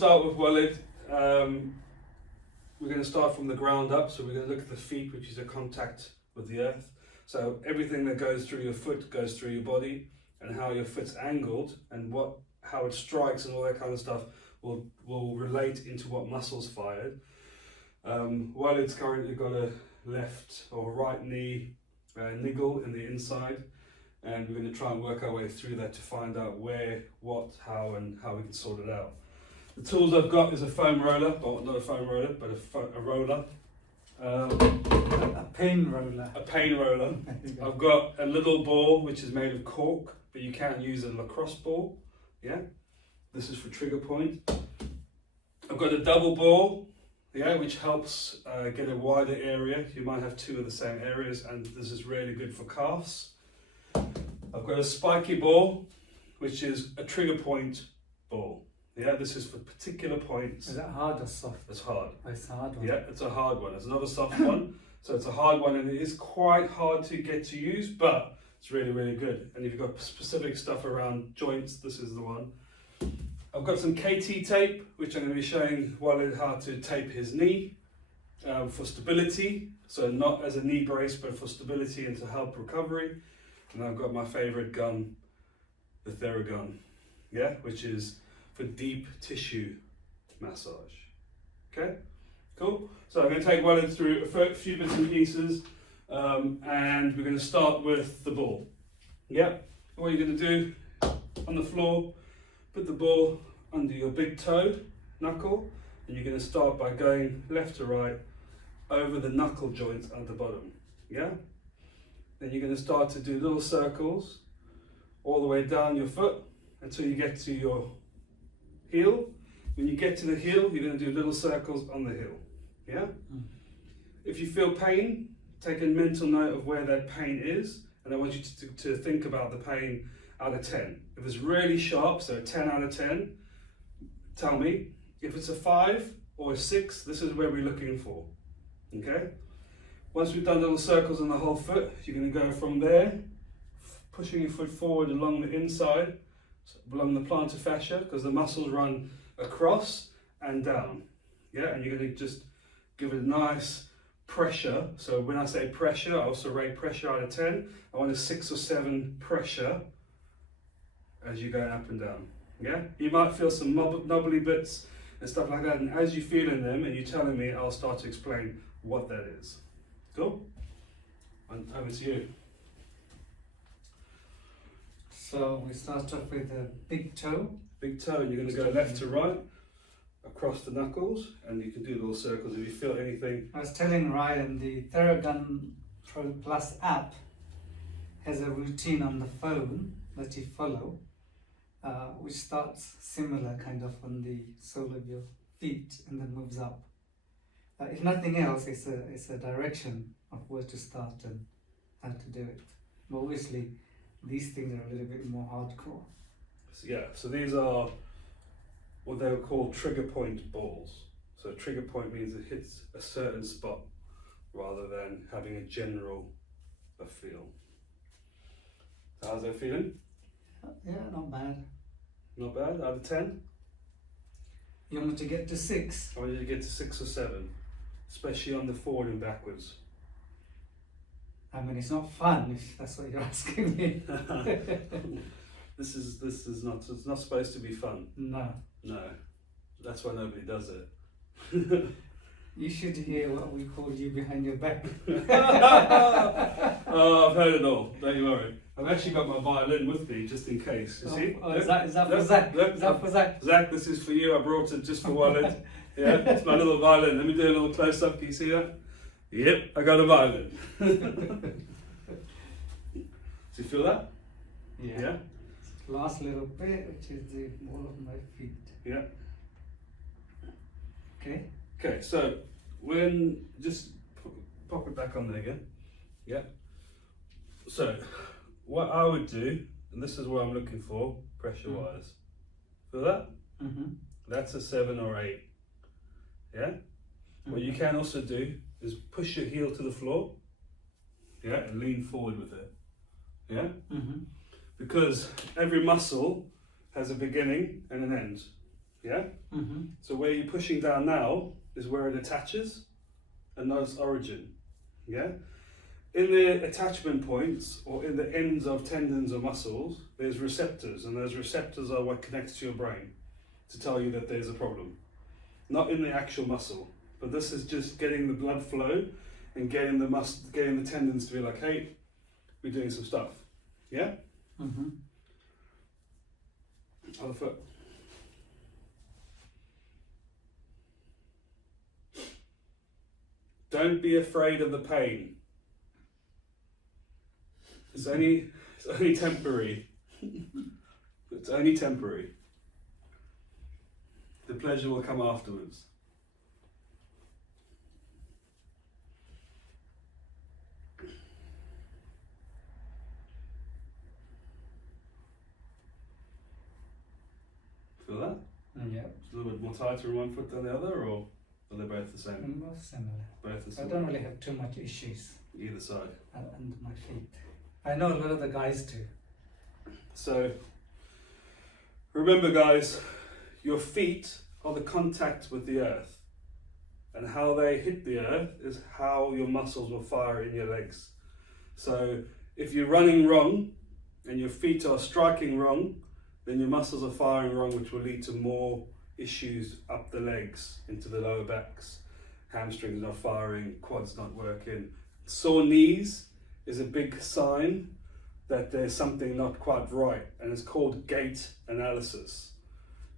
start with Walid. We're going to start from the ground up, so we're going to look at the feet, which is a contact with the earth. So everything that goes through your foot goes through your body, and how your foot's angled and how it strikes and all that kind of stuff will relate into what muscles fired. Walid's currently got a left or right knee niggle in the inside, and we're going to try and work our way through that to find out where, what, how, and how we can sort it out. The tools I've got is a foam roller, well, not a foam roller, but a roller. A pain roller. A pain roller. I've got a little ball which is made of cork, but you can use a lacrosse ball. Yeah, this is for trigger point. I've got a double ball, yeah, which helps get a wider area. You might have two of the same areas, and this is really good for calves. I've got a spiky ball, which is a trigger point ball. Yeah, this is for particular points. Is that hard or soft? It's hard. Oh, it's a hard one. Yeah, it's a hard one. It's not a soft one. So it's a hard one, and it is quite hard to get to use, but it's really, really good. And if you've got specific stuff around joints, this is the one. I've got some KT tape, which I'm going to be showing Walid how to tape his knee for stability. So not as a knee brace, but for stability and to help recovery. And I've got my favorite gun, the Theragun, yeah, which is for deep tissue massage. Okay, cool. So I'm going to take Walid through a few bits and pieces, and we're going to start with the ball. Yeah, what you're going to do on the floor, put the ball under your big toe knuckle, and you're going to start by going left to right over the knuckle joints at the bottom. Yeah, then you're going to start to do little circles all the way down your foot until you get to your heel. When you get to the heel, you're going to do little circles on the heel. Yeah? If you feel pain, take a mental note of where that pain is, and I want you to think about the pain out of 10. If it's really sharp, so a 10 out of 10, tell me. If it's a 5 or a 6, this is where we're looking for. Okay? Once we've done little circles on the whole foot, you're going to go from there, pushing your foot forward along the inside, along the plantar fascia, because the muscles run across and down. Yeah, and you're going to just give it a nice pressure. So when I say pressure, I also rate pressure out of 10. I want a 6 or 7 pressure as you're going up and down. Yeah, you might feel some knobbly bits and stuff like that, and as you're feeling them and you're telling me, I'll start to explain what that is. Cool? And over to you. So we start off with the big toe. Big toe, and you're going to go left to right across the knuckles, and you can do little circles if you feel anything. I was telling Ryan, the Theragun Pro Plus app has a routine on the phone that you follow, which starts similar kind of on the sole of your feet and then moves up. If nothing else, it's a direction of where to start and how to do it. But obviously, these things are a little bit more hardcore. So, yeah, so these are what they would call trigger point balls. So trigger point means it hits a certain spot rather than having a general feel. So how's that feeling? Yeah, not bad. Not bad, out of 10? You want me to get to 6? I want you to get to 6 or 7, especially on the forward and backwards. I mean, it's not fun if that's what you're asking me. This is not, it's not supposed to be fun. No. No, that's why nobody does it. You should hear what we call you behind your back. Oh, I've heard it all, don't you worry. I've actually got my violin with me just in case, you see? Is that for Zach? Is that for Zach? Zach, this is for you, I brought it just for Walid. Yeah, it's my little violin. Let me do a little close up, can you see that? Yep, I got a violin. Do you feel that? Yeah. Last little bit, which is the ball of my feet. Yeah. Okay. Okay, so when, just pop it back on there again. Yeah. So what I would do, and this is what I'm looking for, pressure wise. Feel that? Mm-hmm. That's a 7 or 8. Yeah? Mm-hmm. What you can also do is push your heel to the floor. Yeah, and lean forward with it. Yeah? Mm-hmm. Because every muscle has a beginning and an end. Yeah? Mm-hmm. So where you're pushing down now is where it attaches and not its origin. Yeah? In the attachment points or in the ends of tendons or muscles, there's receptors, and those receptors are what connects to your brain to tell you that there's a problem. Not in the actual muscle, but this is just getting the blood flow and getting the tendons to be like, hey, we're doing some stuff. Yeah? Mm-hmm. Other foot. Don't be afraid of the pain. It's only temporary. It's only temporary. The pleasure will come afterwards. Feel that? Yeah. It's a little bit more tighter in one foot than the other, or are they both the same? Both similar. Both the I same. don't really have too much issues Either side. under my feet. I know a lot of the guys do. So, remember guys, your feet are the contact with the earth. And how they hit the earth is how your muscles will fire in your legs. So, if you're running wrong and your feet are striking wrong, then your muscles are firing wrong, which will lead to more issues up the legs, into the lower backs. Hamstrings not firing, quads not working. Sore knees is a big sign that there's something not quite right, and it's called gait analysis.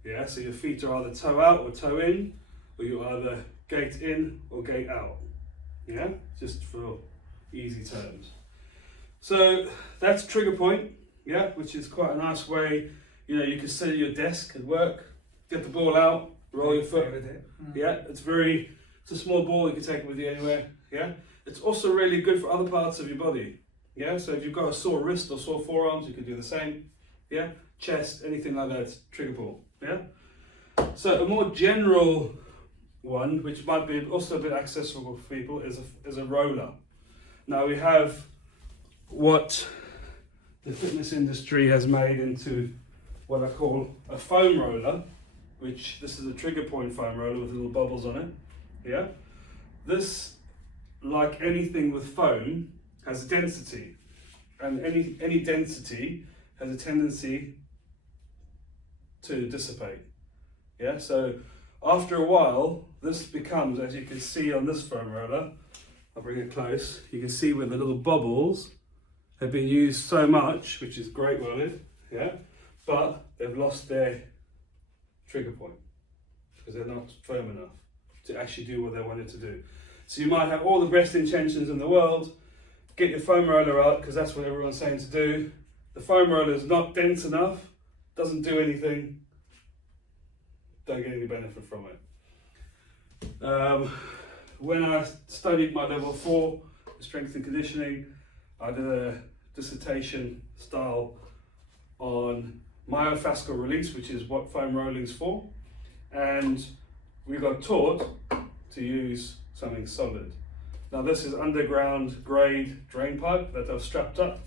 Yeah, so your feet are either toe out or toe in, or you're either gait in or gait out. Yeah, just for easy terms. So that's trigger point, yeah, which is quite a nice way. You know, you can sit at your desk at work, get the ball out, roll your foot. With it. Mm. Yeah, it's a small ball, you can take it with you anywhere. Yeah, it's also really good for other parts of your body. Yeah, so if you've got a sore wrist or sore forearms, you can do the same. Yeah, chest, anything like that, trigger pull. Yeah, so a more general one, which might be also a bit accessible for people, is a roller. Now we have what the fitness industry has made into what I call a foam roller, which this is a trigger point foam roller with little bubbles on it. Yeah, this, like anything with foam, has a density, and any density has a tendency to dissipate. Yeah, so after a while, this becomes, as you can see on this foam roller, I'll bring it close, you can see where the little bubbles have been used so much, which is great worded, yeah, but they've lost their trigger point because they're not firm enough to actually do what they wanted to do. So you might have all the best intentions in the world, get your foam roller out because that's what everyone's saying to do. The foam roller is not dense enough, doesn't do anything, don't get any benefit from it. When I studied my level 4 strength and conditioning, I did a dissertation style on myofascial release, which is what foam rolling is for, and we got taught to use something solid. Now this is underground grade drain pipe that I've strapped up,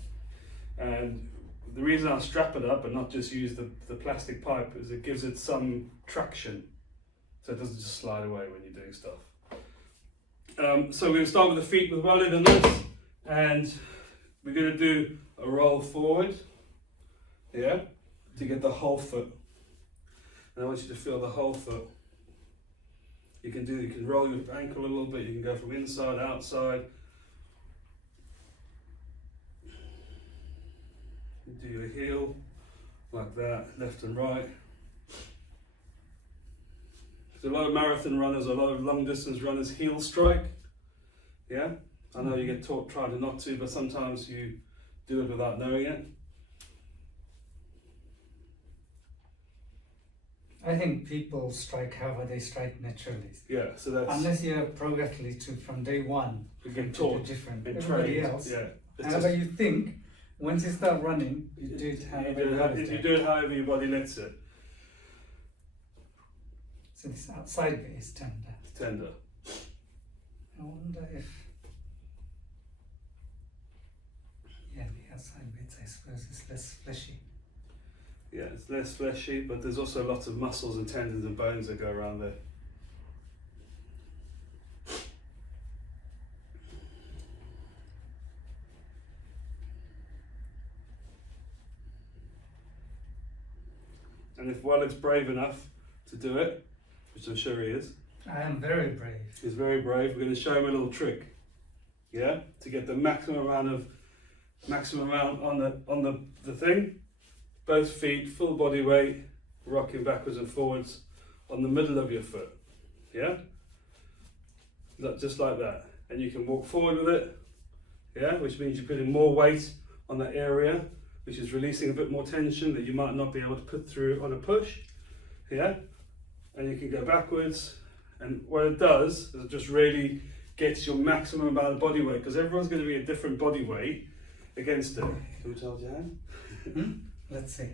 and the reason I strap it up and not just use the plastic pipe is it gives it some traction, so it doesn't just slide away when you're doing stuff. So we're going to start with the feet with rolling on this, and we're going to do a roll forward, yeah, to get the whole foot. And I want you to feel the whole foot. You can roll your ankle a little bit, you can go from inside, outside. You do your heel, like that, left and right. There's a lot of marathon runners, a lot of long distance runners heel strike. Yeah, I know you get taught trying to not to, but sometimes you do it without knowing it. I think people strike however they strike naturally. Yeah, so that's Unless you're a pro athlete who from day one you get to taught different. and Everybody trained. else, Yeah, it's however just- you think, once you start running, you do it however your body you does. do it however your body lets it. So this outside bit is tender. It's tender. I wonder if, yeah, the outside bit I suppose is less fleshy. Yeah, it's less fleshy, but there's also lots of muscles and tendons and bones that go around there. And if Walid's brave enough to do it, which I'm sure he is. I am very brave. He's very brave. We're going to show him a little trick. Yeah, to get the maximum amount on the thing. Both feet, full body weight, rocking backwards and forwards on the middle of your foot. Yeah? Look, just like that. And you can walk forward with it. Yeah, which means you're putting more weight on that area, which is releasing a bit more tension that you might not be able to put through on a push. Yeah? And you can go backwards. And what it does is it just really gets your maximum amount of body weight, because everyone's going to be a different body weight against it. Can we hold your hand? Let's see.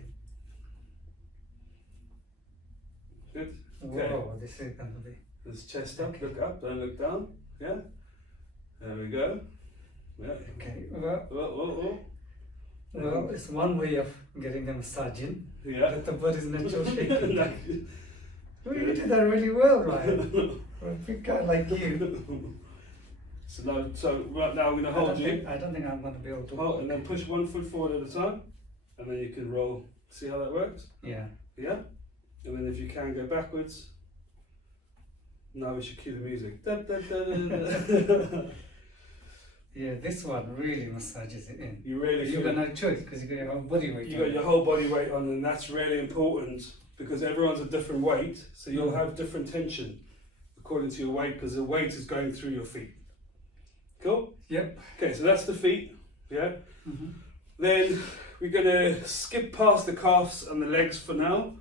Good. Whoa, Okay. this is going to be. There's chest up, don't look down. Yeah. There we go. Yeah. Okay. Well, Oh. well, it's one way of getting a massage in. Yeah. But the body's natural shaking. Good. Well, you did that really well, Ryan. For a big guy like you. So right now I'm going to hold you. I don't think I'm going to be able to. Hold, and then push one foot forward at a time, and then you can roll. See how that works? Yeah. Yeah. And then if you can go backwards. Now we should cue the music. Da, da, da, da, da. Yeah, this one really massages it in. You really You've feel got no choice because you got your whole body weight. you on got it. your whole body weight on, and that's really important because everyone's a different weight, so you'll have different tension according to your weight because the weight is going through your feet. Cool? Yep. Okay, so that's the feet. Yeah. Mm-hmm. Then we're going to skip past the calves and the legs for now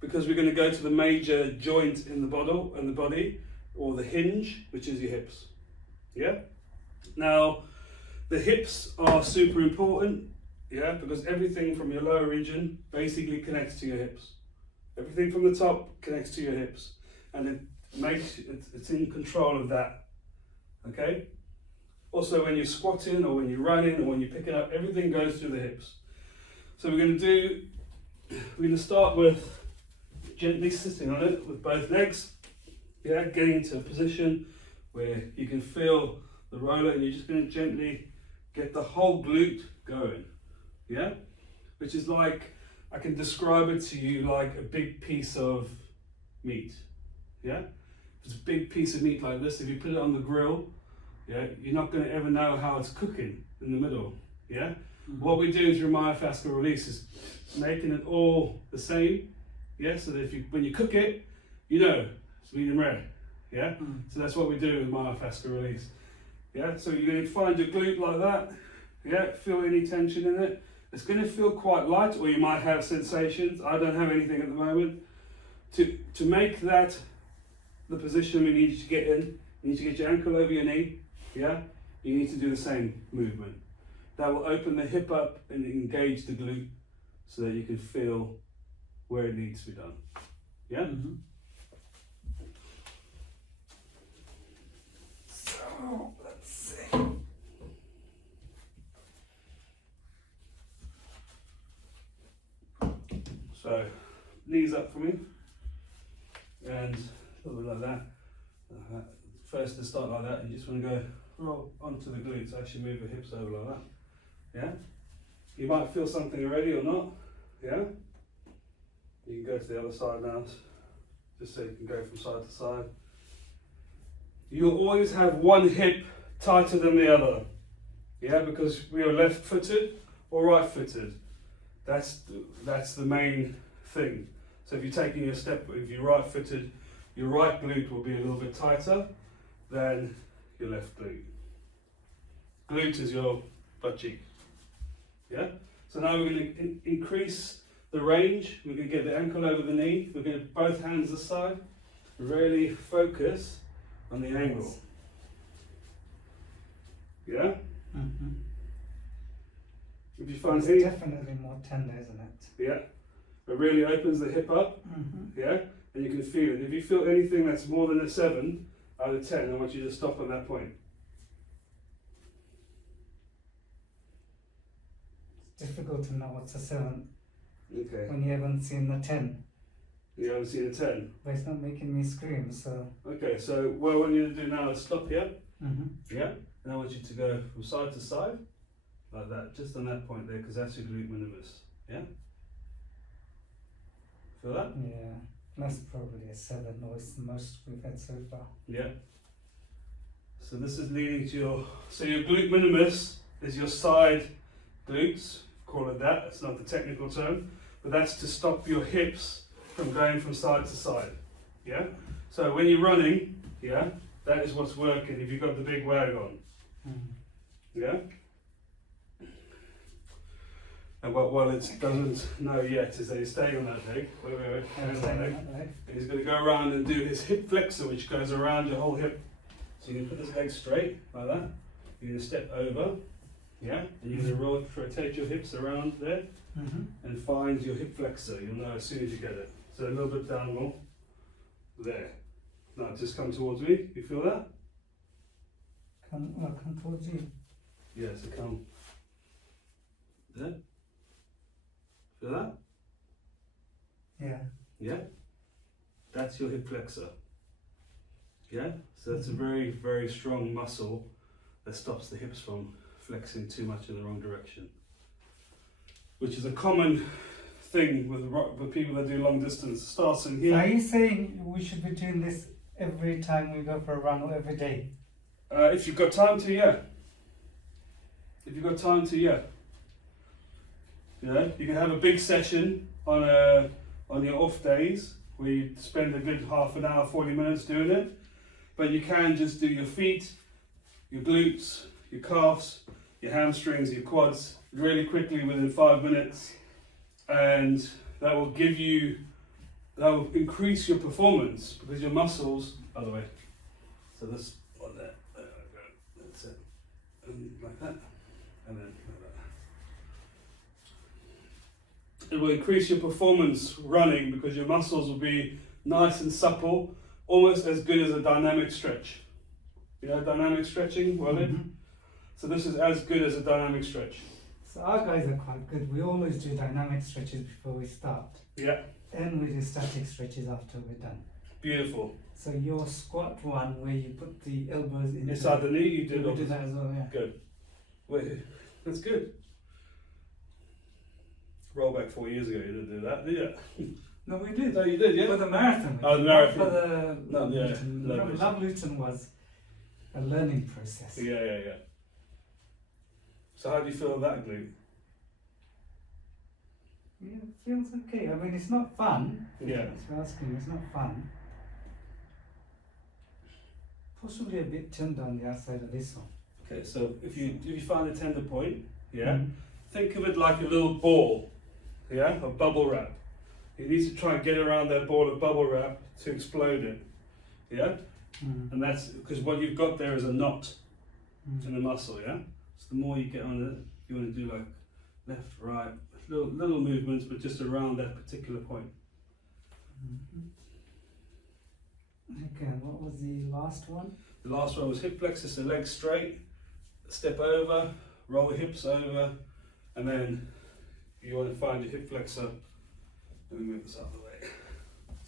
because we're going to go to the major joint in the body, or the hinge, which is your hips. Yeah. Now, the hips are super important. Yeah, because everything from your lower region basically connects to your hips. Everything from the top connects to your hips, and it's in control of that. Okay. Also, when you're squatting or when you're running or when you're picking up, everything goes through the hips. So we're going to start with gently sitting on it with both legs. Yeah, getting into a position where you can feel the roller, and you're just going to gently get the whole glute going. Yeah, which is like, I can describe it to you like a big piece of meat. Yeah, it's a big piece of meat like this. If you put it on the grill, yeah, you're not going to ever know how it's cooking in the middle. Yeah, what we do through myofascial release is making it all the same. Yeah, so that when you cook it, you know it's medium rare. Yeah, so that's what we do with myofascial release. Yeah, so you're going to find your glute like that. Yeah, feel any tension in it. It's going to feel quite light, or you might have sensations. I don't have anything at the moment. To make that the position we need you to get in, you need to get your ankle over your knee. Yeah, you need to do the same movement. That will open the hip up and engage the glute so that you can feel where it needs to be done. Yeah? Mm-hmm. So, let's see. So, knees up for me. And a little bit like that. First to start like that, you just want to go roll onto the glutes, actually move the hips over like that. Yeah? You might feel something already or not. Yeah? You can go to the other side now, just so you can go from side to side. You'll always have one hip tighter than the other. Yeah, because we are left footed or right footed. That's the main thing. So if you're taking a step, if you're right footed, your right glute will be a little bit tighter than your left glute. Glute is your butt cheek. Yeah? So now we're going to increase the range. We're going to get the ankle over the knee. We're going to both hands aside. Really focus on the angle. Yeah? Mm-hmm. If you find It's any, definitely more tender, isn't it? yeah, it really opens the hip up. Mm-hmm. Yeah, and you can feel it. If you feel anything that's more than a 7 out of 10, I want you to stop on that point. It's difficult to know what's a 7. Okay. when you haven't seen the 10. You haven't seen a 10. But it's not making me scream, so. Okay, so what I want you to do now is stop here. Mm-hmm. Yeah. And I want you to go from side to side, like that, just on that point there, because that's your glute minimus. Yeah? Feel that? Yeah, that's probably a 7, or it's the most we've had so far. Yeah. So this is leading to your, so your glute minimus is your side glutes, call it that, it's not the technical term, but that's to stop your hips from going from side to side. Yeah? So when you're running, yeah, that is what's working if you've got the big wag on. Yeah? And what it doesn't know yet is that he's staying on that leg. Wait. Hang on that leg. And he's going to go around and do his hip flexor, which goes around your whole hip. So you're going to put this leg straight, like that. You're going to step over, yeah? And you're going to rotate your hips around there and find your hip flexor. You'll know as soon as you get it. So a little bit down more. There. Now just come towards me. You feel that? Come towards you. Yeah, so come. There. Feel that? Yeah. Yeah? That's your hip flexor. Yeah? So that's a very, very strong muscle that stops the hips from flexing too much in the wrong direction. Which is a common thing with people that do long distance. It starts in here. Are you saying we should be doing this every time we go for a run or every day? If you've got time to, yeah. If you've got time to, yeah. Yeah, you can have a big session on your off days where you spend a good half an hour, 40 minutes doing it. But you can just do your feet, your glutes, your calves, your hamstrings, your quads really quickly within 5 minutes. And that will increase your performance because your muscles, by the way, so this on there we go, that's it, and like that, and then like that. It will increase your performance running because your muscles will be nice and supple, almost as good as a dynamic stretch. You know dynamic stretching, So this is as good as a dynamic stretch. So our guys are quite good. We always do dynamic stretches before we start. Yeah. Then we do static stretches after we're done. Beautiful. So your squat one where you put the elbows in Inside the knee, you did. We do that as well, yeah. Good. Wait, that's good. Roll back 4 years ago, you didn't do that, did you? No, we did. No, you did, yeah. For the marathon. Oh, the marathon. For the No, yeah, Luton. lovely. Love Luton was a learning process. Yeah. So how do you feel that glute? Yeah, it feels okay. I mean, it's not fun. Yeah. If you're asking, it's not fun. Possibly a bit tender on the outside of this one. Okay, so if you find a tender point, yeah, think of it like a little ball, yeah, of bubble wrap. You need to try and get around that ball of bubble wrap to explode it, yeah? And that's because what you've got there is a knot in the muscle, yeah? So the more you get on it, you want to do like left, right, little movements, but just around that particular point. Okay, what was the last one? The last one was hip flexor, so legs straight, step over, roll the hips over, and then you want to find your hip flexor. Let me move this out of the way.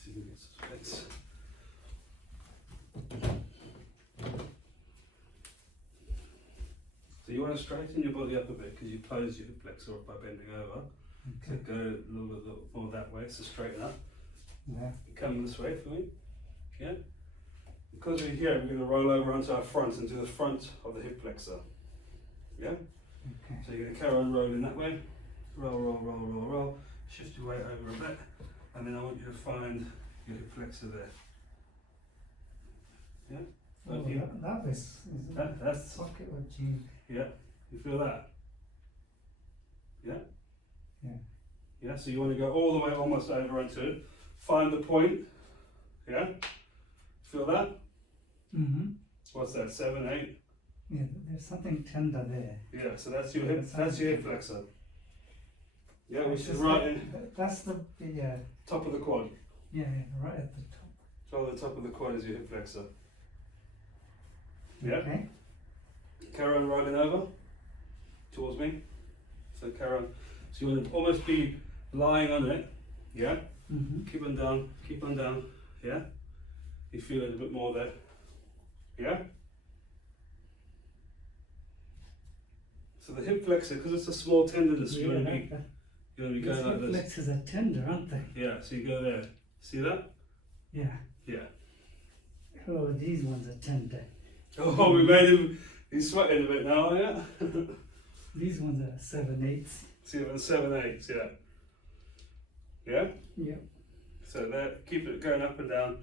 See if we can get some space. So you want to straighten your body up a bit because you close your hip flexor up by bending over. So go a little bit more that way, so straighten up. Yeah. Come this way for me. Yeah? Because we're here, we're going to roll over onto our front and do the front of the hip flexor. Yeah? Okay. So you're going to carry on rolling that way. Roll. Shift your weight over a bit. And then I want you to find your hip flexor there. Yeah? Oh, that is That's socket or G. Yeah, you feel that? Yeah? Yeah. Yeah, so you want to go all the way almost over onto it. Find the point. Yeah? Feel that? What's that, 7, 8? Yeah, there's something tender there. Yeah, so that's your hip flexor. Yeah, which is Just right in that's the top of the quad. yeah, right at the top. So the top of the quad is your hip flexor. Yeah? Okay. Carry on rolling over towards me. So carry on. So you want to almost be lying on it, yeah? Mm-hmm. Keep on down, yeah? You feel it a bit more there, yeah? So the hip flexor, because it's a small tenderness, you want to be going These like hip this. flexors are tender, aren't they? Yeah, so you go there. See that? Yeah. Yeah. Oh, these ones are tender. Oh, we made him, he's sweating a bit now, yeah? These ones are 7/8. See, it was 7/8, yeah. Yeah? Yep. So there, keep it going up and down.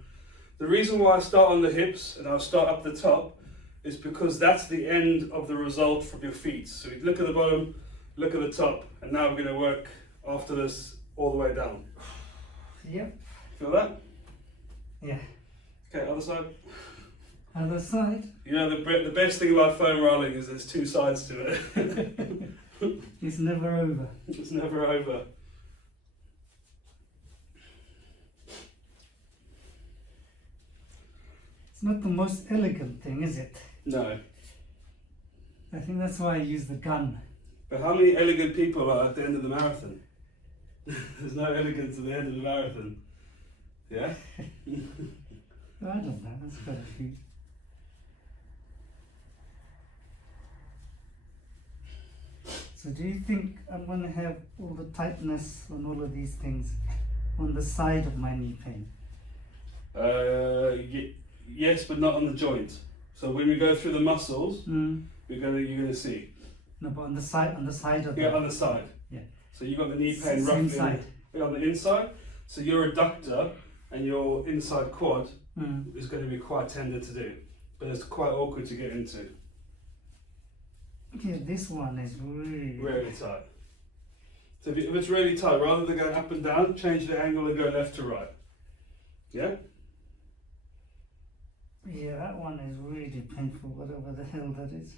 The reason why I start on the hips and I'll start up the top is because that's the end of the result from your feet. So you look at the bottom, look at the top, and now we're going to work after this all the way down. Yep. Feel that? Yeah. Okay, other side. Other side. You know, the best thing about foam rolling is there's two sides to it. It's never over. It's never over. It's not the most elegant thing, is it? No. I think that's why I use the gun. But how many elegant people are at the end of the marathon? There's no elegance at the end of the marathon. Yeah? I don't know, that's quite a few. So do you think I'm going to have all the tightness on all of these things on the side of my knee pain? Yes, but not on the joint. So when we go through the muscles, Mm. you're gonna see. No, but on the side of Yeah, the on the side. Yeah. So you got the knee pain same roughly side. on the inside. So your adductor and your inside quad Mm. is going to be quite tender to do, but it's quite awkward to get into. Yeah, this one is really Really tight. So if it's really tight, rather than going up and down, change the angle and go left to right. Yeah? Yeah, that one is really painful, whatever the hell that is.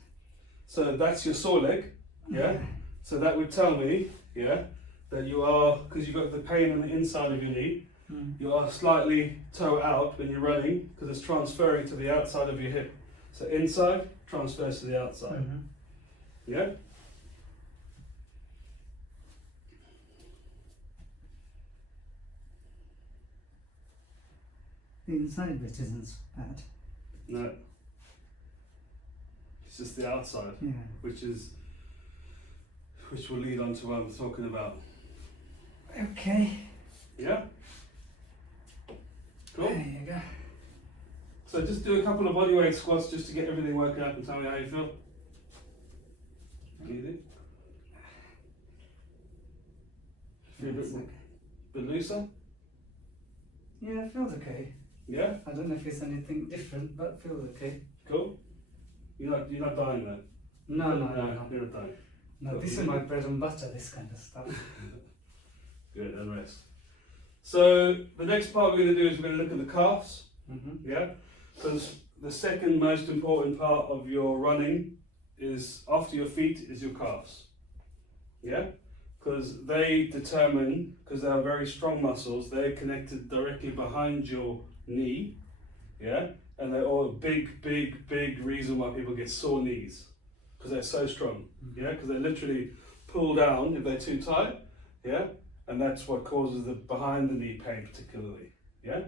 So that's your sore leg. Yeah? So that would tell me, yeah, that you are, because you've got the pain on the inside of your knee, Mm. you are slightly toe out when you're running because it's transferring to the outside of your hip. So inside transfers to the outside. Mhm. Yeah? The inside bit isn't so bad. No. It's just the outside, Yeah. which will lead on to what I'm talking about. Okay. Yeah? Cool. There you go. So just do a couple of bodyweight squats just to get everything working out and tell me how you feel. Easy. Feel a Yes, bit, okay. bit looser? Yeah, it feels okay. Yeah? I don't know if it's anything different, but it feels okay. Cool? You're not dying there? No. You're not dying. No, this is my bread and butter, this kind of stuff. Good, and rest. So the next part we're going to do is we're going to look at the calves. Mm-hmm. Yeah? Because the second most important part of your running is after your feet is your calves. Yeah? Because they determine, because they are very strong muscles, they're connected directly behind your knee. Yeah? And they're all a big reason why people get sore knees. Because they're so strong. Yeah? Because they literally pull down if they're too tight. Yeah? And that's what causes the behind the knee pain particularly. Yeah?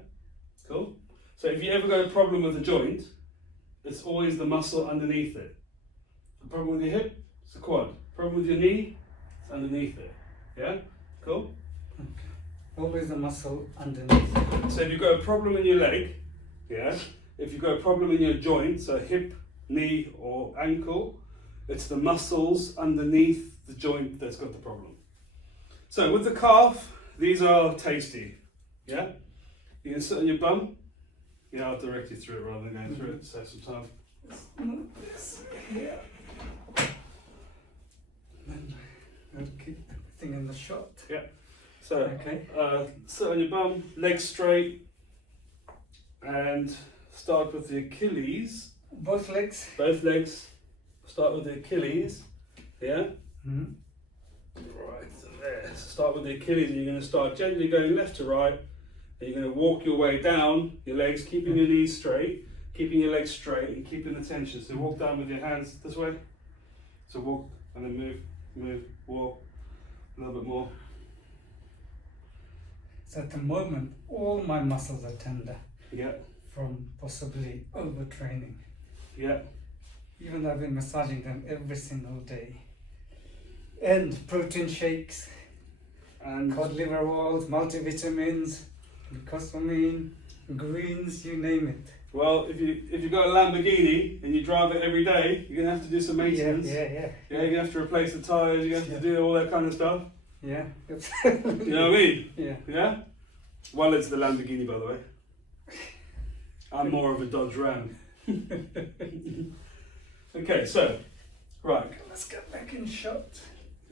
Cool? So if you ever got a problem with a joint, it's always the muscle underneath it. The problem with your hip, it's the quad. Problem with your knee, it's underneath it. Yeah? Cool? Always the muscle underneath. So if you've got a problem in your leg, yeah? If you've got a problem in your joint, so hip, knee or ankle, it's the muscles underneath the joint that's got the problem. So with the calf, these are tasty. Yeah? You can sit on your bum. Yeah, I'll direct you through it rather than going through it to save some time. This here. Then I'll keep everything in the shot. Yeah. So Okay. sit on your bum, legs straight, and start with the Achilles. Both legs. Both legs. Start with the Achilles. Yeah? Mm-hmm. Right, so there. So start with the Achilles, and you're going to start gently going left to right. And you're going to walk your way down your legs, keeping your knees straight, keeping your legs straight, and keeping the tension. So walk down with your hands this way. So walk, and then move, walk, a little bit more. So at the moment, all my muscles are tender Yeah, from possibly overtraining. yeah. Even though I've been massaging them every single day. And protein shakes, And cod liver oils, multivitamins, glucosamine, greens, you name it. well, if you've got a Lamborghini and you drive it every day, you're gonna have to do some maintenance. Yeah. Yeah, you're gonna have to replace the tires. You're gonna have to do all that kind of stuff. Yeah. You know what I mean? Yeah. Yeah. Well, it's the Lamborghini, by the way. I'm more of a Dodge Ram. Okay, so right. Let's get back in shot.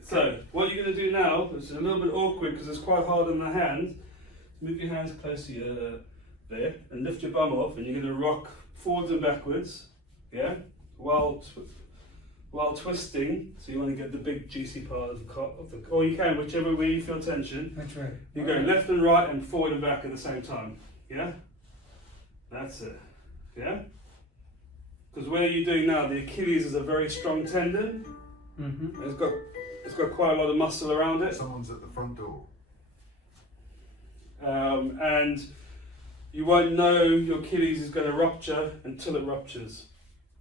So what you're going to do now is a little bit awkward because it's quite hard on the hand. Move your hands close to your there and lift your bum off, and you're going to rock forwards and backwards. Yeah, while twisting. So you want to get the big juicy part of the or you can whichever way you feel tension. Which way? You go left and right and forward and back at the same time. Yeah, that's it. Yeah, because where you're doing now, the Achilles is a very strong tendon. Mm-hmm. It's got quite a lot of muscle around it. Someone's at the front door. And you won't know your Achilles is going to rupture until it ruptures.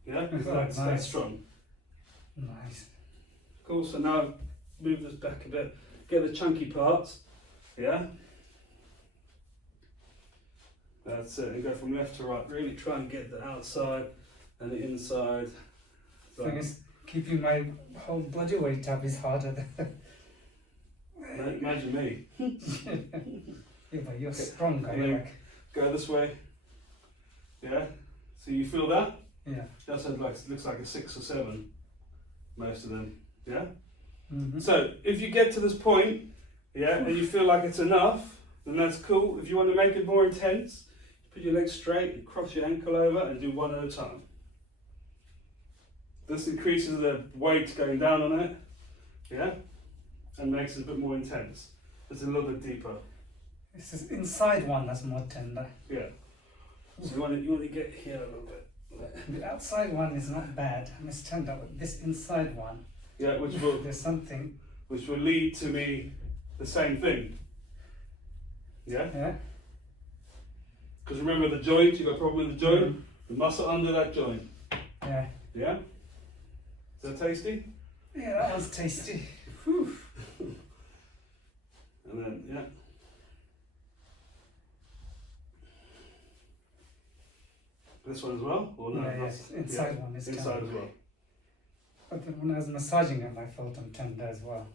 Yeah, because that's Nice. strong. Nice. Cool. So now move this back a bit. Get the chunky parts. Yeah. That's it. And go from left to right. Really try and get the outside and the inside. Thing is, keeping my whole body weight up is harder than. Imagine me. Yeah, but you're strong, guy. And then- Like, Go this way. Yeah. So you feel that? yeah. That looks like a 6 or 7. Most of them. Yeah. Mm-hmm. So if you get to this point, yeah, and you feel like it's enough, then that's cool. If you want to make it more intense, put your legs straight and cross your ankle over and do one at a time. This increases the weight going down on it, yeah, and makes it a bit more intense. It's a little bit deeper, This is inside one that's more tender. yeah. So you want to get here a little bit, The outside one is not bad, and it's tender, but this inside one, yeah, there's something. which will lead to me the same thing, yeah. Yeah. Because remember the joint, you got a problem with the joint, the muscle under that joint, Yeah. yeah. Is that tasty? Yeah, that was tasty. And then, yeah. This one as well? Or no? Yeah, That's- yes. Inside one is Inside tender. as well. But then when I was massaging them, I felt them tender as well.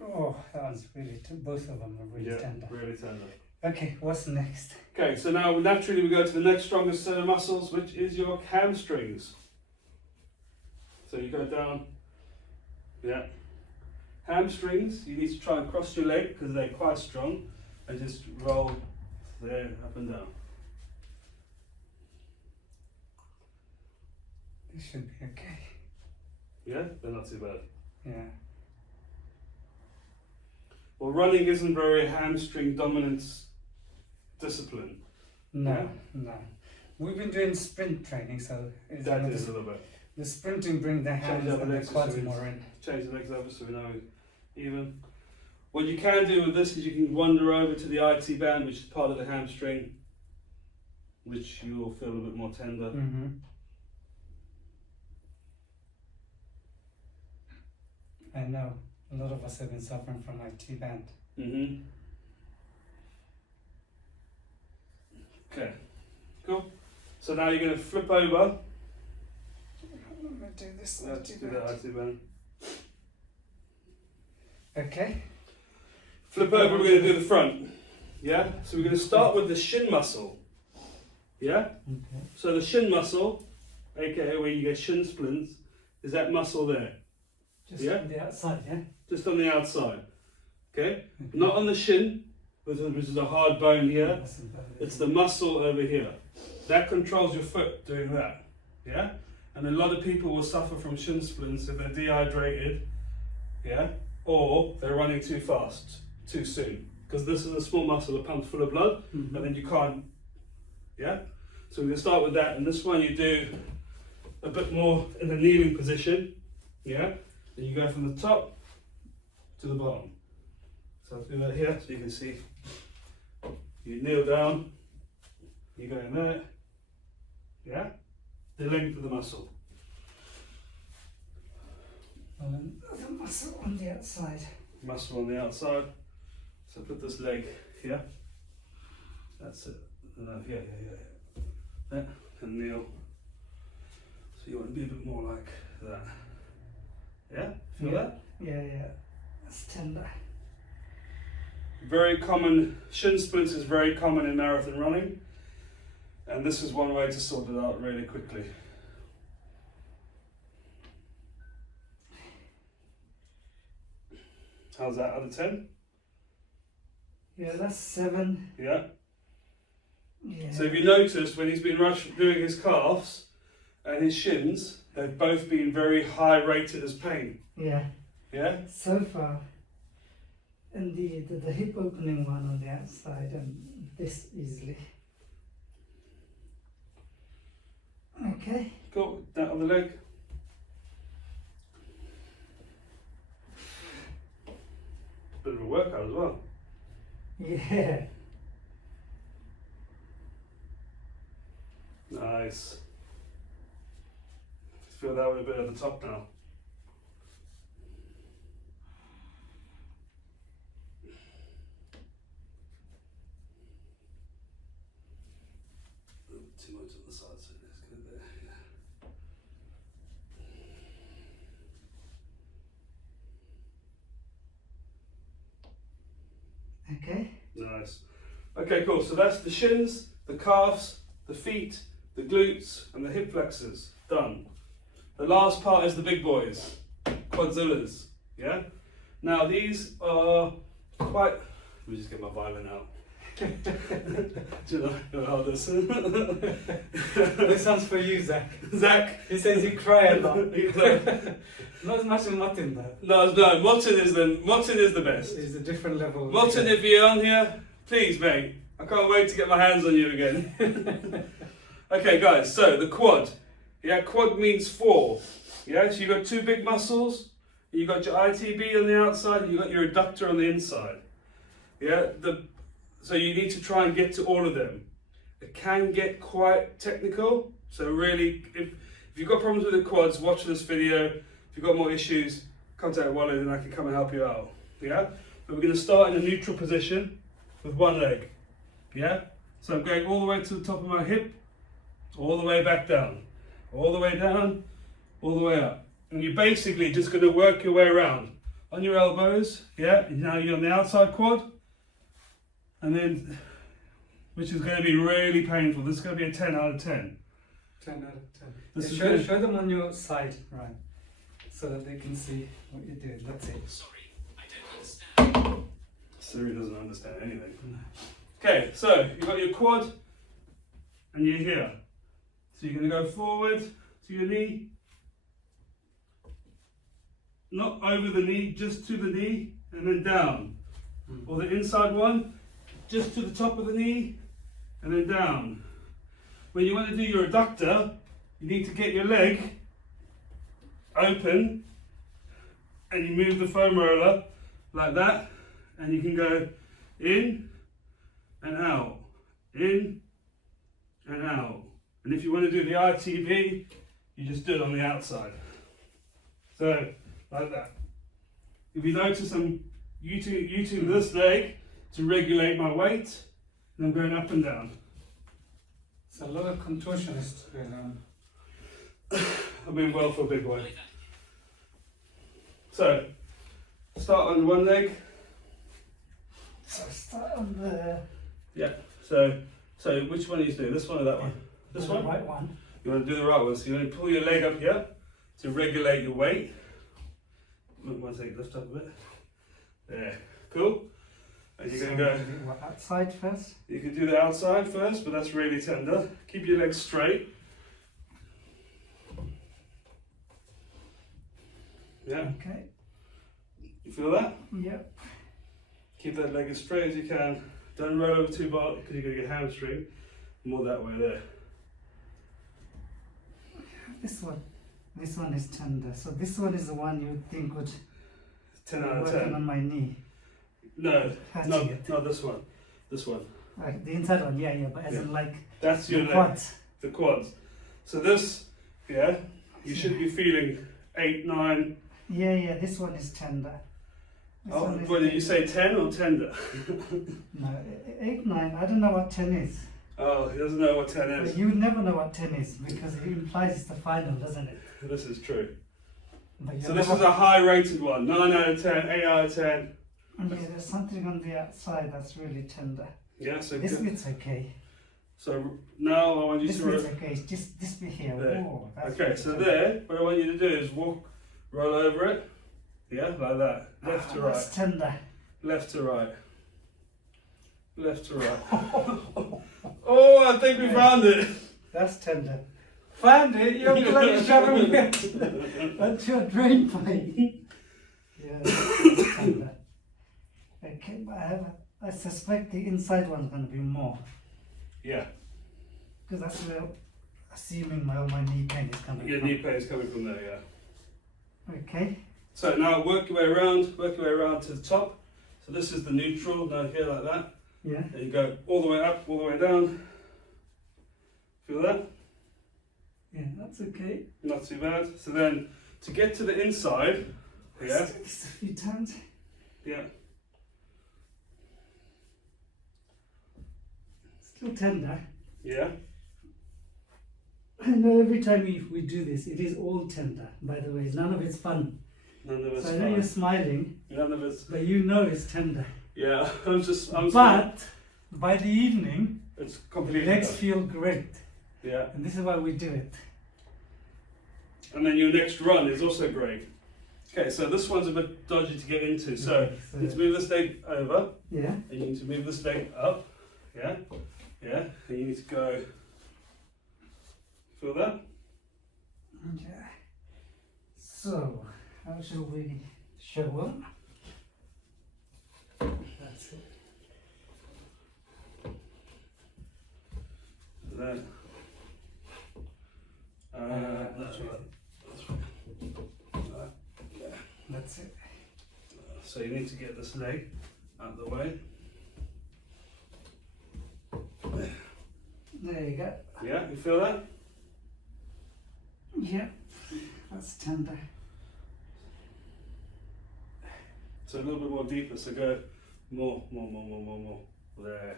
Oh, that was really, both of them are really Yeah, tender. really tender. Okay, what's next? Okay, so now naturally we go to the next strongest set of muscles, which is your hamstrings. So you go down, yeah. Hamstrings, you need to try and cross your leg because they're quite strong, and just roll there, up and down. This should be okay. Yeah, they're not too bad. Yeah. Well, running isn't very hamstring dominant discipline. No, Yeah. no. We've been doing sprint training, so it's That is a little bit. the sprinting bring the hands up and the the quads exercise. more in. Change the legs over so we know even. What you can do with this is you can wander over to the IT band, which is part of the hamstring, which you will feel a bit more tender. Mm-hmm. I know a lot of us have been suffering from IT band. Mm-hmm. Okay, cool. So now you're going to flip over. Let me do this Let's IT do the band. IT band. Okay. Flip over, we're going to do the front. Yeah? So we're going to start with the shin muscle. Yeah? Okay. So the shin muscle, aka where you get shin splints, is that muscle there. Just Yeah? on the outside, yeah? Just on the outside. Okay? Not on the shin, which is a hard bone here. It's the muscle over here. That controls your foot doing that. Yeah? And a lot of people will suffer from shin splints if they're dehydrated, yeah? Or they're running too fast, too soon. Because this is a small muscle that pumps full of blood, Mhm. and then you can't, yeah? So we're going to start with that. And this one you do a bit more in a kneeling position, yeah? And you go from the top to the bottom. So I'll do that here so you can see. You kneel down, you go in there, yeah? The length of the muscle. And then the muscle on the outside. Muscle on the outside. So put this leg here. That's it. Yeah. There, and kneel. So you want to be a bit more like that. Yeah? Feel that? Yeah. It's tender. Very common, shin splints is very common in marathon running. And this is one way to sort it out really quickly. How's that out of 10? Yeah, that's 7. Yeah. Yeah. So if you noticed when he's been doing his calves and his shins, they've both been very high rated as pain. Yeah. Yeah? So far. And the hip opening one on the outside and this easily. Okay. Cool. That other leg. Bit of a workout as well. Yeah. Nice. Feel that way a bit at the top now. Too much on the side, so let's go there. Yeah. Okay. Nice. Okay, cool. So that's the shins, the calves, the feet, the glutes, and the hip flexors. Done. The last part is the big boys, quadzillas. Yeah. Now these are quite. Let me just get my violin out. Do you know how this? This one's for you, Zach. Zach. He says you cry a lot. Not as much as Martin though. No. Martin is the best. It's a different level. Martin, if you're on here, please, mate. I can't wait to get my hands on you again. Okay, guys. So the quad. Yeah, quad means 4. Yeah, so you've got 2 big muscles. You've got your ITB on the outside. And you've got your adductor on the inside. Yeah, so you need to try and get to all of them. It can get quite technical. So really, if you've got problems with the quads, watch this video. If you've got more issues, contact Wally and I can come and help you out. Yeah, but we're going to start in a neutral position with one leg. Yeah, so I'm going all the way to the top of my hip, all the way back down, all the way down, all the way up. And you're basically just going to work your way around on your elbows. Yeah, now you're on the outside quad. And then, which is going to be really painful. This is going to be a 10 out of 10. 10 out of 10. This is Yeah, good. show them on your side, right? So that they can see what you're doing. That's it. Sorry, I don't understand. Siri doesn't understand anything. Okay, so you've got your quad and you're here. So you're going to go forward to your knee. Not over the knee, just to the knee and then down. Or the inside one, just to the top of the knee and then down. When you want to do your adductor, you need to get your leg open and you move the femoral like that, and you can go in and out, in and out. And if you want to do the ITB, you just do it on the outside. So, like that. If you notice, I'm using this leg to regulate my weight, and I'm going up and down. It's a lot of contortionists going on. I'm doing well for a big boy. So, start on one leg. So start on the Yeah. So which one are you doing? This one or that one? This one? right one. You want to do the right one. So you want to pull your leg up here to regulate your weight. One second, lift up a bit. There. Cool. And you're going to go. What, outside first? You can do the outside first, but that's really tender. Keep your legs straight. Yeah. Okay. You feel that? Yep. Keep that leg as straight as you can. Don't roll over too far because you're going to get hamstring. More that way there. This one is tender. So this one is the one you would think would 10 out of working 10. on my knee. No, Catching no, it. not this one. This one. Right, the inside one, yeah, but as Yeah. in like That's your the leg, quads. the quads. So this, yeah, you should be feeling 8, 9. Yeah, this one is tender. This Oh, one is what did you say, 10 or tender? No, 8, 9, I don't know what 10 is. Oh, he doesn't know what 10 is. But you would never know what 10 is because it implies it's the final, doesn't it? This is true. But So this is a high rated one, 9 out of 10, 8 out of 10. Yeah, there's something on the outside that's really tender. Yeah, so This good. bit's okay. So now I want you This to... bit's okay. It's just this bit here. There. Oh, that's Okay, really so tender. there, what I want you to do is roll over it. Yeah, like that. Left to right. That's tender. Left to right. Left to right. Oh, I think we found it. That's tender. Found it? You're bloody shoving it. That's your drain pipe. Yeah, that's tender. Okay, but I suspect the inside one's going to be more. Yeah, Because that's where, assuming all my knee pain is coming your from. knee pain is coming from there, yeah. Okay. So now work your way around to the top. So this is the neutral, now here like that. Yeah. And you go all the way up, all the way down. Feel that? Yeah, that's okay. Not too bad. So then to get to the inside, yeah, Let's do this a few times. yeah, Still tender. yeah. I know every time we do this, it is all tender, by the way. None of it's fun. None of it's So I know you're fine. smiling, None of it's, but you know it's tender. yeah, I'm But by the evening, it's the completely legs done. feel great. Yeah. And this is why we do it. And then your next run is also great. Okay, so this one's a bit dodgy to get into. So Okay, you need to move this leg over, yeah. and you need to move this leg up. Yeah, yeah. And you need to go. Feel that? Okay. So, how shall we show them? That's it. And then. That's right. That's right. Okay. That's it. So you need to get this leg out of the way. There you go. Yeah, you feel that? Yeah. That's tender. So a little bit more deeper. So go more. There.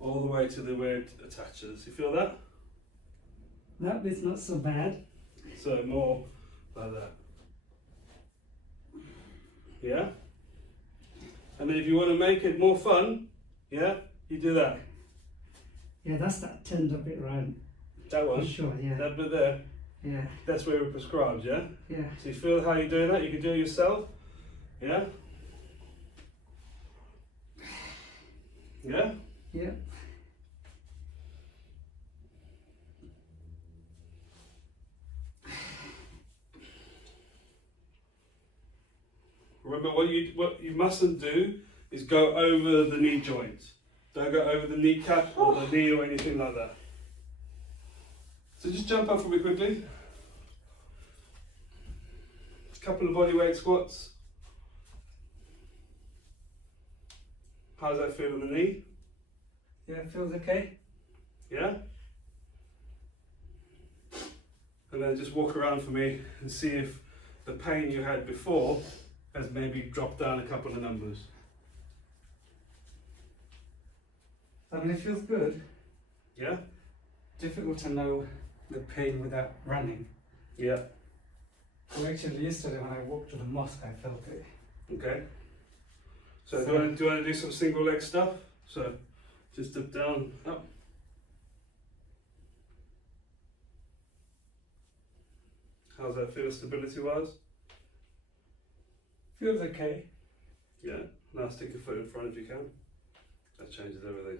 All the way to the way it attaches. You feel that? No, it's not so bad. So more like that. Yeah? And then if you want to make it more fun, yeah, you do that. Yeah, that's that tender bit, right? That For one. sure, yeah. That bit there. Yeah, That's where we're prescribed, yeah? yeah. So you feel how you're doing that? You can do it yourself? Yeah? Yeah? Yeah. Remember what you mustn't do is go over the knee joints. Don't go over the kneecap or the knee or anything like that. So just jump up for me quickly. A couple of bodyweight squats. How does that feel on the knee? Yeah, it feels okay. Yeah? And then just walk around for me and see if the pain you had before has maybe dropped down a couple of numbers. I mean, it feels good. Yeah? Difficult to know the pain without running. Yeah. Well, actually, yesterday when I walked to the mosque, I felt it. Okay. So do you want to do some single leg stuff? So just dip down, up. How's that feel stability wise? Feels okay. Yeah. Now stick your foot in front if you can. That changes everything.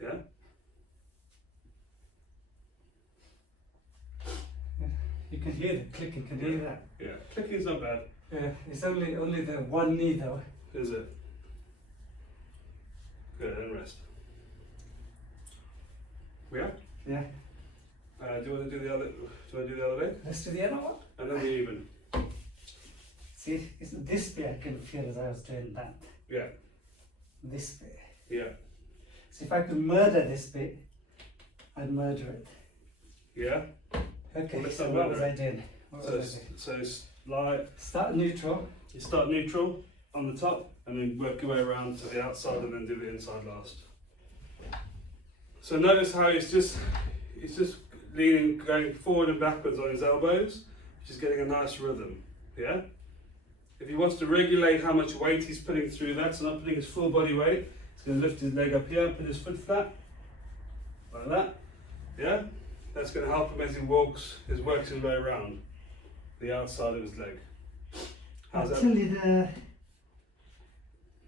Yeah? You can hear the clicking. Can you hear that? Yeah. Clicking's not bad, Yeah. It's only the one knee though. is it? Good, and rest. Yeah? Yeah. Do you want to do the other leg? Let's do the other one. And then we even. See, it's this bit I can feel as I was doing that. Yeah. This bit. Yeah. So if I could murder this bit, I'd murder it. Yeah. Okay, Well, let's so not what murder was I doing? What So, was I doing? so it's like Start neutral. you start neutral on the top and then work your way around to the outside and then do the inside last. So notice how he's just leaning, going forward and backwards on his elbows, which is getting a nice rhythm. Yeah? If he wants to regulate how much weight he's putting through that, so not putting his full body weight, he's going to lift his leg up here, put his foot flat, like that. Yeah? That's going to help him as he works his way around the outside of his leg. How's that? Actually, the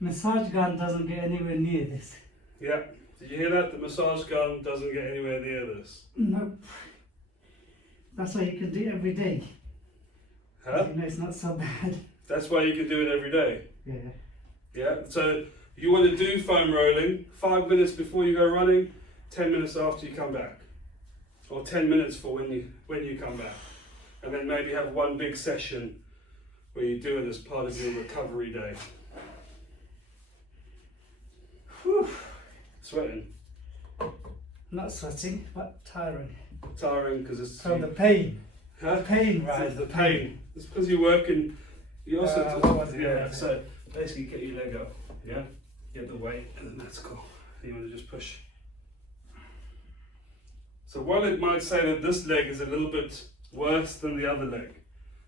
massage gun doesn't get anywhere near this. Yeah. Did you hear that? The massage gun doesn't get anywhere near this. Nope. That's why you can do it every day. Huh? You know, it's not so bad. That's why you can do it every day. Yeah. Yeah. So you want to do foam rolling 5 minutes before you go running, 10 minutes after you come back, or 10 minutes for when you come back, and then maybe have one big session where you do it as part of your recovery day. Whew. Sweating, Not sweating, but tiring. tiring because it's From the pain. huh? The pain, Right, right? the pain. It's because you're working. You also What was it? yeah. So basically, get your leg up. Yeah, get the weight, and then that's cool. You want to just push. So while it might say that this leg is a little bit worse than the other leg,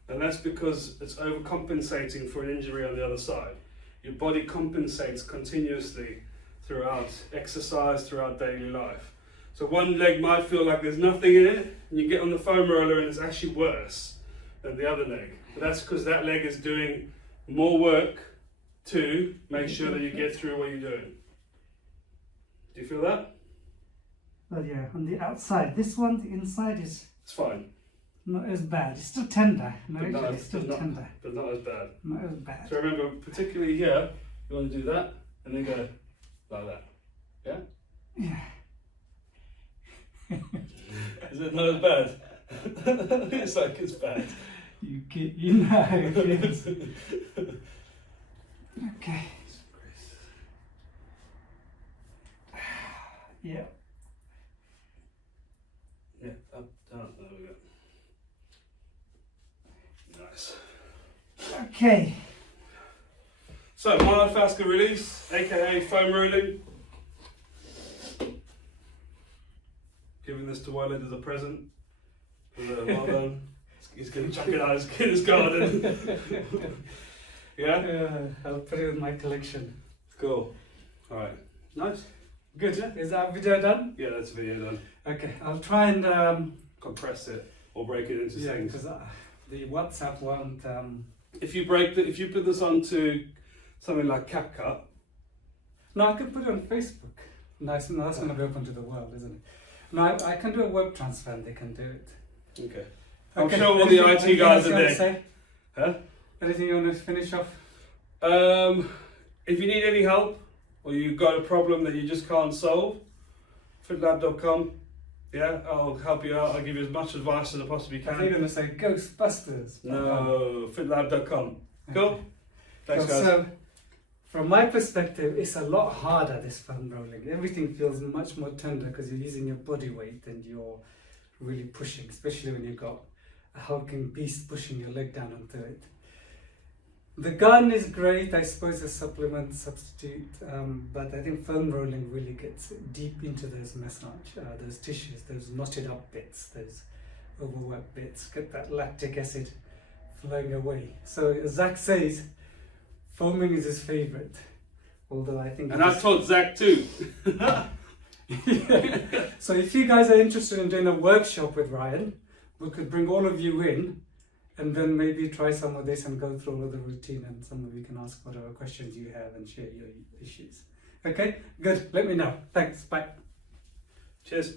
and that's because it's overcompensating for an injury on the other side. Your body compensates continuously throughout exercise, throughout daily life. So one leg might feel like there's nothing in it, and you get on the foam roller and it's actually worse than the other leg. But that's because that leg is doing more work to make sure that you get through what you're doing. Do you feel that? Well, yeah, on the outside. This one, the inside is It's fine, not as bad. It's still tender. No, But not actually, as- it's still but not- tender. but not as bad. Not as bad. So remember, particularly here, you want to do that and then go like that. Yeah? Yeah. Is it not as bad? It's like it's bad. You know how it feels. Okay. Yeah. Yeah, up, down, there we go. Nice. Okay. So, myofascial release, aka foam rolling. Giving this to Walid as a present. Well done. He's going to chuck it out in his garden. Yeah? I'll put it in my collection. Cool. Alright. Nice. Good. Is that video done? Yeah, that's the video done. Okay. I'll try and Compress it or break it into things. because the WhatsApp won't. If you put this onto something like CapCut, No, I could put it on Facebook. No, that's going to be open to the world, isn't it? No, I can do a web transfer and they can do it. okay. I'm sure all the IT guys are there. Say? Huh? Anything you want to finish off? If you need any help or you've got a problem that you just can't solve, fitlab.com. Yeah, I'll help you out. I'll give you as much advice as I possibly I think can. you're going to say Ghostbusters. No, fitlab.com. Cool. Thanks, guys. So, from my perspective, it's a lot harder, this foam rolling. Everything feels much more tender because you're using your body weight and you're really pushing, especially when you've got a hulking beast pushing your leg down onto it. The gun is great, I suppose, a supplement substitute, but I think foam rolling really gets deep into those massage, those tissues, those knotted up bits, those overworked bits, get that lactic acid flowing away. So as Zach says, foaming is his favourite, although I think... And I've taught Zach too. So if you guys are interested in doing a workshop with Ryan, we could bring all of you in and then maybe try some of this and go through all of the routine, and some of you can ask whatever questions you have and share your issues. Okay, good, let me know. Thanks, bye. Cheers.